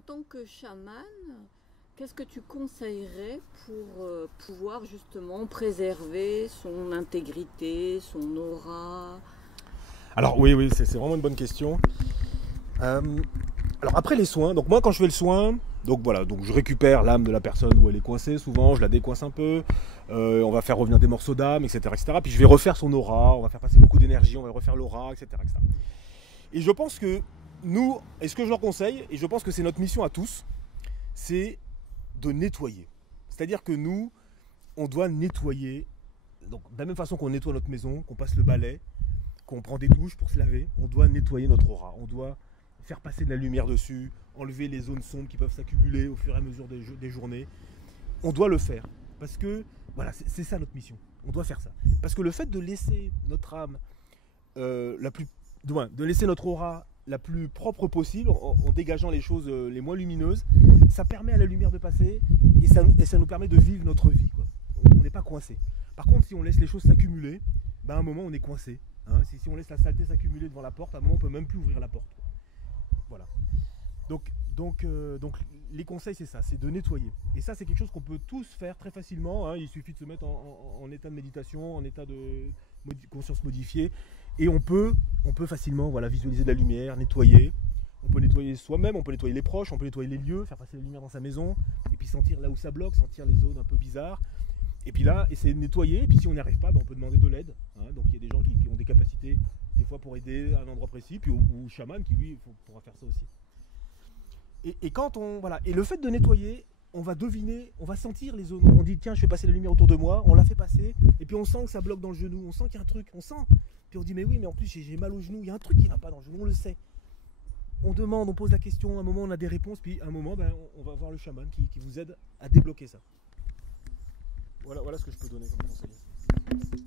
en tant que chaman, qu'est-ce que tu conseillerais pour pouvoir justement préserver son intégrité, son aura? Alors oui, c'est vraiment une bonne question. Alors après les soins, donc moi quand je fais le soin, donc voilà, donc je récupère l'âme de la personne où elle est coincée, souvent je la décoince un peu, on va faire revenir des morceaux d'âme, etc. Puis je vais refaire son aura, on va faire passer beaucoup d'énergie, on va refaire l'aura, etc. Et je pense que nous, et ce que je leur conseille, et je pense que c'est notre mission à tous, c'est de nettoyer. C'est-à-dire que nous, on doit nettoyer, donc de la même façon qu'on nettoie notre maison, qu'on passe le balai, qu'on prend des douches pour se laver, on doit nettoyer notre aura, on doit faire passer de la lumière dessus, enlever les zones sombres qui peuvent s'accumuler au fur et à mesure des journées. On doit le faire, parce que voilà, c'est ça notre mission, on doit faire ça. Parce que le fait de laisser notre âme de laisser notre aura la plus propre possible, en dégageant les choses les moins lumineuses, ça permet à la lumière de passer et ça nous permet de vivre notre vie, quoi. On n'est pas coincé. Par contre, si on laisse les choses s'accumuler, à un moment on est coincé. Hein. Si on laisse la saleté s'accumuler devant la porte, à un moment on ne peut même plus ouvrir la porte, quoi. Voilà. Donc les conseils c'est ça, c'est de nettoyer. Et ça c'est quelque chose qu'on peut tous faire très facilement, hein. Il suffit de se mettre en état de méditation, en état de conscience modifiée. Et on peut facilement visualiser de la lumière, nettoyer. On peut nettoyer soi-même, on peut nettoyer les proches, on peut nettoyer les lieux, faire passer la lumière dans sa maison, et puis sentir là où ça bloque, sentir les zones un peu bizarres. Et puis là, essayer de nettoyer, et puis si on n'y arrive pas, on peut demander de l'aide. Hein. Donc il y a des gens qui ont des capacités, des fois pour aider à un endroit précis, puis ou chaman qui lui pourra faire ça aussi. Et quand et le fait de nettoyer, on va deviner, on va sentir les zones. On dit tiens, je fais passer la lumière autour de moi, on la fait passer, et puis on sent que ça bloque dans le genou, on sent qu'il y a un truc, on sent. Puis on dit mais oui, mais en plus j'ai mal au genou, il y a un truc qui ne va pas dans le genou, on le sait. On demande, on pose la question, à un moment on a des réponses, puis à un moment on va voir le chaman qui vous aide à débloquer ça. Voilà ce que je peux donner comme conseil.